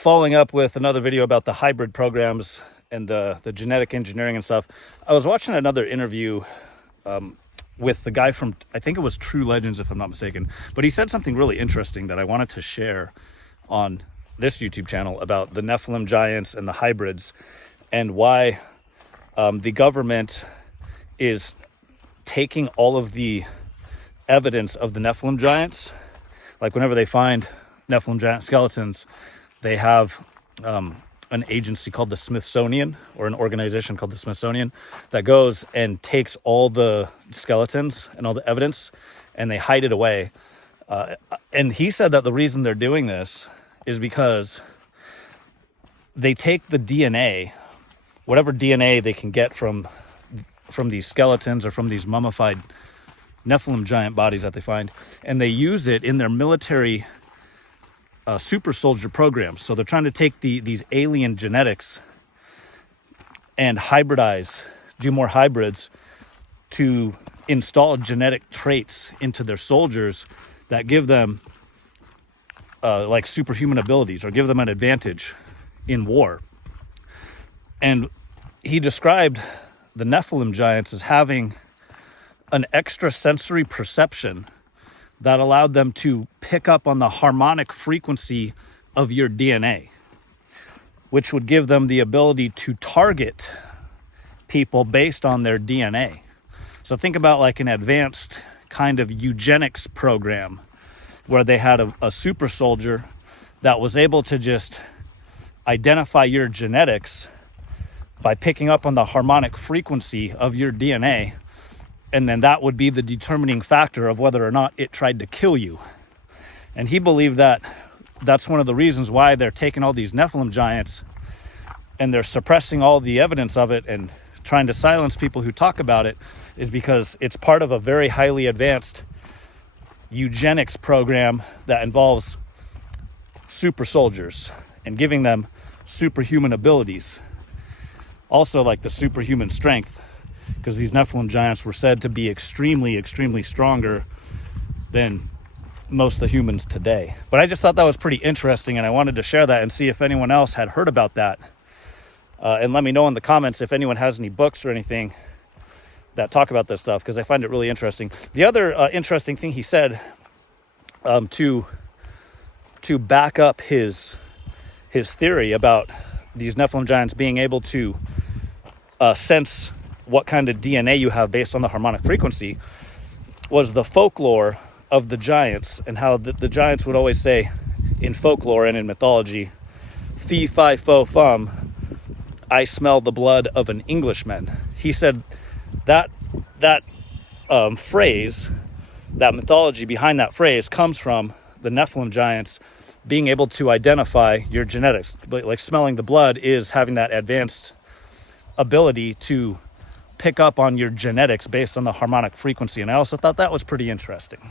following up with another video about the hybrid programs and the genetic engineering and stuff, I was watching another interview with the guy from, I think it was True Legends, if I'm not mistaken, but he said something really interesting that I wanted to share on this YouTube channel about the Nephilim giants and the hybrids, and why the government is taking all of the evidence of the Nephilim giants. Like whenever they find Nephilim giant skeletons, they have an agency called the Smithsonian, or an organization called the Smithsonian, that goes and takes all the skeletons and all the evidence and they hide it away. And he said that the reason they're doing this is because they take the DNA, whatever DNA they can get from these skeletons or from these mummified Nephilim giant bodies that they find, and they use it in their military super soldier programs. So they're trying to take these alien genetics and hybridize, do more hybrids to install genetic traits into their soldiers that give them like superhuman abilities or give them an advantage in war. And he described the Nephilim giants as having an extrasensory perception that allowed them to pick up on the harmonic frequency of your DNA, which would give them the ability to target people based on their DNA. So think about like an advanced kind of eugenics program where they had a super soldier that was able to just identify your genetics by picking up on the harmonic frequency of your DNA. And then that would be the determining factor of whether or not it tried to kill you. And he believed that that's one of the reasons why they're taking all these Nephilim giants and they're suppressing all the evidence of it and trying to silence people who talk about it, is because it's part of a very highly advanced eugenics program that involves super soldiers and giving them superhuman abilities. Also like the superhuman strength, because these Nephilim giants were said to be extremely, extremely stronger than most of the humans today. But I just thought that was pretty interesting, and I wanted to share that and see if anyone else had heard about that. And let me know in the comments if anyone has any books or anything that talk about this stuff, because I find it really interesting. The other interesting thing he said to back up his theory about these Nephilim giants being able to sense what kind of DNA you have based on the harmonic frequency was the folklore of the giants, and how the giants would always say in folklore and in mythology, "Fee, fi, fo, fum, I smell the blood of an Englishman." He said that phrase, that mythology behind that phrase, comes from the Nephilim giants being able to identify your genetics. But like smelling the blood is having that advanced ability to pick up on your genetics based on the harmonic frequency. And I also thought that was pretty interesting.